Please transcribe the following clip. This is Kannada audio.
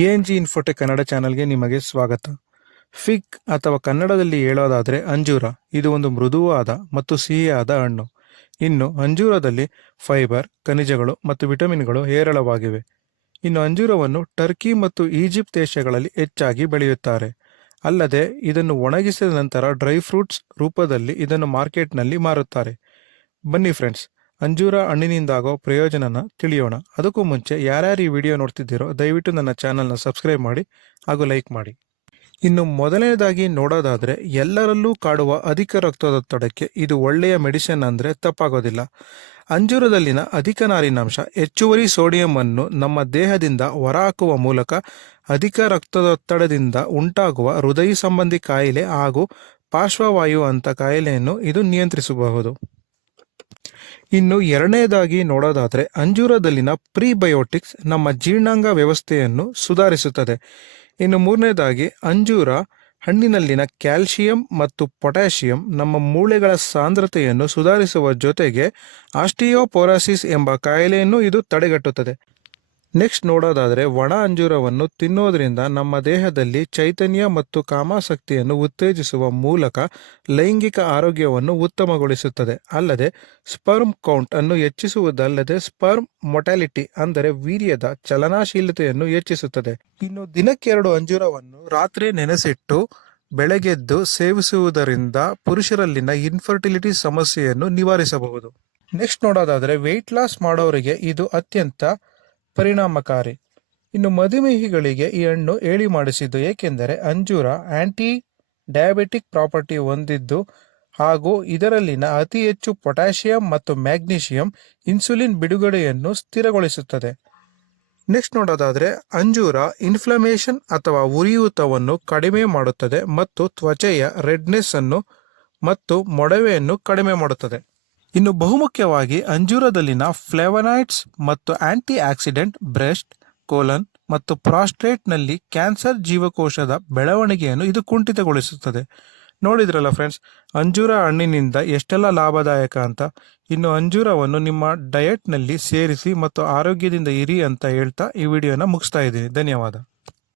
ಎನ್ ಜಿ ಇನ್ಫೋಟೆಕ್ ಕನ್ನಡ ಚಾನಲ್ಗೆ ನಿಮಗೆ ಸ್ವಾಗತ. ಫಿಗ್ ಅಥವಾ ಕನ್ನಡದಲ್ಲಿ ಹೇಳೋದಾದರೆ ಅಂಜೂರ. ಇದು ಒಂದು ಮೃದುವಾದ ಮತ್ತು ಸಿಹಿಯಾದ ಹಣ್ಣು. ಇನ್ನು ಅಂಜೂರದಲ್ಲಿ ಫೈಬರ್, ಖನಿಜಗಳು ಮತ್ತು ವಿಟಮಿನ್ಗಳು ಹೇರಳವಾಗಿವೆ. ಇನ್ನು ಅಂಜೂರವನ್ನು ಟರ್ಕಿ ಮತ್ತು ಈಜಿಪ್ಟ್ ದೇಶಗಳಲ್ಲಿ ಹೆಚ್ಚಾಗಿ ಬೆಳೆಯುತ್ತಾರೆ. ಅಲ್ಲದೆ, ಇದನ್ನು ಒಣಗಿಸಿದ ನಂತರ ಡ್ರೈ ಫ್ರೂಟ್ಸ್ ರೂಪದಲ್ಲಿ ಇದನ್ನು ಮಾರ್ಕೆಟ್ನಲ್ಲಿ ಮಾರುತ್ತಾರೆ. ಬನ್ನಿ ಫ್ರೆಂಡ್ಸ್ ಅಂಜೂರ ಹಣ್ಣಿನಿಂದಾಗೋ ಪ್ರಯೋಜನನ ತಿಳಿಯೋಣ. ಅದಕ್ಕೂ ಮುಂಚೆ ಯಾರ್ಯಾರು ಈ ವಿಡಿಯೋ ನೋಡ್ತಿದ್ದೀರೋ ದಯವಿಟ್ಟು ನನ್ನ ಚಾನಲ್ನ ಸಬ್ಸ್ಕ್ರೈಬ್ ಮಾಡಿ ಹಾಗೂ ಲೈಕ್ ಮಾಡಿ. ಇನ್ನು ಮೊದಲನೇದಾಗಿ ನೋಡೋದಾದರೆ ಎಲ್ಲರಲ್ಲೂ ಕಾಡುವ ಅಧಿಕ ರಕ್ತದೊತ್ತಡಕ್ಕೆ ಇದು ಒಳ್ಳೆಯ ಮೆಡಿಸಿನ್ ಅಂದರೆ ತಪ್ಪಾಗೋದಿಲ್ಲ. ಅಂಜೂರದಲ್ಲಿನ ಅಧಿಕ ನಾರಿನಾಂಶ ಹೆಚ್ಚುವರಿ ಸೋಡಿಯಂ ಅನ್ನು ನಮ್ಮ ದೇಹದಿಂದ ಹೊರಹಾಕುವ ಮೂಲಕ ಅಧಿಕ ರಕ್ತದೊತ್ತಡದಿಂದ ಉಂಟಾಗುವ ಹೃದಯ ಸಂಬಂಧಿ ಕಾಯಿಲೆ ಹಾಗೂ ಪಾರ್ಶ್ವವಾಯು ಅಂತ ಕಾಯಿಲೆಯನ್ನು ಇದು ನಿಯಂತ್ರಿಸಬಹುದು. ಇನ್ನು ಎರಡನೇದಾಗಿ ನೋಡೋದಾದರೆ ಅಂಜೂರದಲ್ಲಿನ ಪ್ರೀಬಯೋಟಿಕ್ಸ್ ನಮ್ಮ ಜೀರ್ಣಾಂಗ ವ್ಯವಸ್ಥೆಯನ್ನು ಸುಧಾರಿಸುತ್ತದೆ. ಇನ್ನು ಮೂರನೇದಾಗಿ ಅಂಜೂರ ಹಣ್ಣಿನಲ್ಲಿನ ಕ್ಯಾಲ್ಸಿಯಂ ಮತ್ತು ಪೊಟ್ಯಾಷಿಯಂ ನಮ್ಮ ಮೂಳೆಗಳ ಸಾಂದ್ರತೆಯನ್ನು ಸುಧಾರಿಸುವ ಜೊತೆಗೆ ಆಸ್ಟಿಯೋಪೊರಾಸಿಸ್ ಎಂಬ ಕಾಯಿಲೆಯನ್ನು ಇದು ತಡೆಗಟ್ಟುತ್ತದೆ. ನೆಕ್ಸ್ಟ್ ನೋಡೋದಾದರೆ ಒಣ ಅಂಜೂರವನ್ನು ತಿನ್ನೋದ್ರಿಂದ ನಮ್ಮ ದೇಹದಲ್ಲಿ ಚೈತನ್ಯ ಮತ್ತು ಕಾಮಾಸಕ್ತಿಯನ್ನು ಉತ್ತೇಜಿಸುವ ಮೂಲಕ ಲೈಂಗಿಕ ಆರೋಗ್ಯವನ್ನು ಉತ್ತಮಗೊಳಿಸುತ್ತದೆ. ಅಲ್ಲದೆ ಸ್ಪರ್ಮ್ ಕೌಂಟ್ ಅನ್ನು ಹೆಚ್ಚಿಸುವುದಲ್ಲದೆ ಸ್ಪರ್ಮ್ ಮೊಟಾಲಿಟಿ ಅಂದರೆ ವೀರ್ಯದ ಚಲನಾಶೀಲತೆಯನ್ನು ಹೆಚ್ಚಿಸುತ್ತದೆ. ಇನ್ನು ದಿನಕ್ಕೆರಡು ಅಂಜೂರವನ್ನು ರಾತ್ರಿ ನೆನೆಸಿಟ್ಟು ಬೆಳಗ್ಗೆದ್ದು ಸೇವಿಸುವುದರಿಂದ ಪುರುಷರಲ್ಲಿನ ಇನ್ಫರ್ಟಿಲಿಟಿ ಸಮಸ್ಯೆಯನ್ನು ನಿವಾರಿಸಬಹುದು. ನೆಕ್ಸ್ಟ್ ನೋಡೋದಾದರೆ ವೆಯ್ಟ್ ಲಾಸ್ ಮಾಡೋರಿಗೆ ಇದು ಅತ್ಯಂತ ಪರಿಣಾಮಕಾರಿ. ಇನ್ನು ಮಧುಮೇಹಿಗಳಿಗೆ ಈ ಹಣ್ಣು ಹೇಳಿ ಮಾಡಿಸಿದ್ದು ಏಕೆಂದರೆ ಅಂಜೂರ ಆಂಟಿ ಡಯಾಬಿಟಿಕ್ ಪ್ರಾಪರ್ಟಿ ಹೊಂದಿದ್ದು ಹಾಗೂ ಇದರಲ್ಲಿನ ಅತಿ ಹೆಚ್ಚು ಪೊಟ್ಯಾಷಿಯಂ ಮತ್ತು ಮ್ಯಾಗ್ನೀಷಿಯಂ ಇನ್ಸುಲಿನ್ ಬಿಡುಗಡೆಯನ್ನು ಸ್ಥಿರಗೊಳಿಸುತ್ತದೆ. ನೆಕ್ಸ್ಟ್ ನೋಡೋದಾದರೆ ಅಂಜೂರ ಇನ್ಫ್ಲಮೇಷನ್ ಅಥವಾ ಉರಿಯೂತವನ್ನು ಕಡಿಮೆ ಮಾಡುತ್ತದೆ ಮತ್ತು ತ್ವಚೆಯ ರೆಡ್ನೆಸ್ ಅನ್ನು ಮತ್ತು ಮೊಡವೆಯನ್ನು ಕಡಿಮೆ ಮಾಡುತ್ತದೆ. ಇನ್ನು ಬಹುಮುಖ್ಯವಾಗಿ ಅಂಜೂರದಲ್ಲಿನ ಫ್ಲೇವನಾಯ್ಡ್ಸ್ ಮತ್ತು ಆಂಟಿ ಆಕ್ಸಿಡೆಂಟ್ ಬ್ರೆಸ್ಟ್, ಕೋಲನ್ ಮತ್ತು ಪ್ರಾಸ್ಟ್ರೇಟ್ನಲ್ಲಿ ಕ್ಯಾನ್ಸರ್ ಜೀವಕೋಶದ ಬೆಳವಣಿಗೆಯನ್ನು ಇದು ಕುಂಠಿತಗೊಳಿಸುತ್ತದೆ. ನೋಡಿದ್ರಲ್ಲ ಫ್ರೆಂಡ್ಸ್, ಅಂಜೂರ ಹಣ್ಣಿನಿಂದ ಎಷ್ಟೆಲ್ಲ ಲಾಭದಾಯಕ ಅಂತ. ಇನ್ನು ಅಂಜೂರವನ್ನು ನಿಮ್ಮ ಡಯಟ್ನಲ್ಲಿ ಸೇರಿಸಿ ಮತ್ತು ಆರೋಗ್ಯದಿಂದ ಇರಿ ಅಂತ ಹೇಳ್ತಾ ಈ ವಿಡಿಯೋನ ಮುಗಿಸ್ತಾ ಇದ್ದೀನಿ. ಧನ್ಯವಾದ.